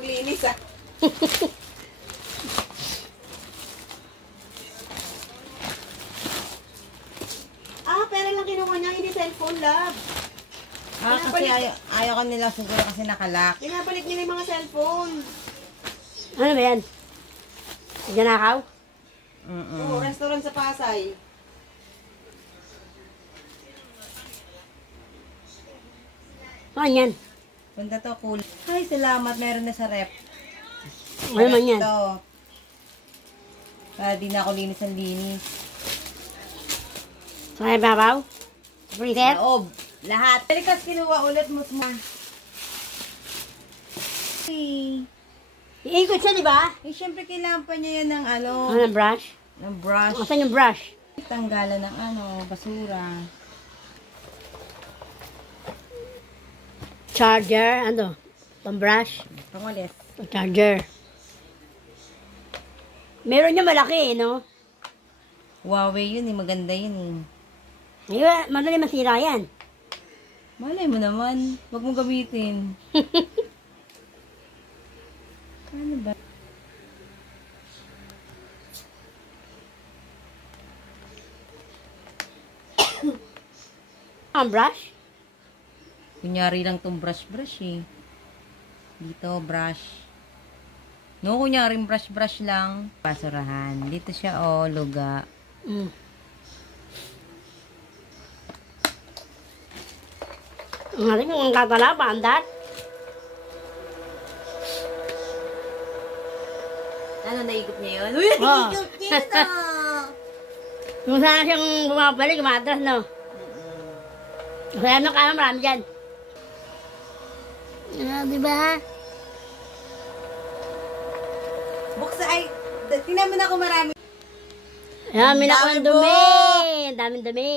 Maglinis ah. Pera lang kinuha niya, hindi cellphone, love. Kasi ayaw ka nila siguro kasi nakalak. Pinabalik nila yung mga cellphone. Ano ba yan? Ganakaw? Oo, restaurant sa Pasay. Ano yan? Punta to, cool. Ay, salamat. Meron na sa rep. Ano man yan? Ito. Para di na ako linis ang linis. Sa babaw? Freezer? Loob. Lahat. Palikas kinuha ulit mo. Iikot siya, di ba? Eh, syempre kailangan pa niya yan ng ano. Ano, brush? Ng brush. Asan yung brush? Tanggalan ng ano, basura. Charger, ano? Pang-brush? Pangulit. Charger. Meron niya malaki, no? Huawei yun eh. Maganda yun eh. Ayun, madali masira yan. Malay mo naman. Huwag mo gamitin. Ano ba? Ang brush? Kunyari lang tong brush eh. Dito, brush. No, kunyaring brush lang. Basurahan. Dito siya, oh, luga. Ang haling ang tatala, paandat. Ano, naigop niya yun? Uy, naigop niya ito! Kung saan siyang bumabalik, umatras, no? Kaya ano kaya marami dyan. Diba? Buksa ay, tingnan mo na ako marami. Ayan, minako ng dumi. Daming dumi.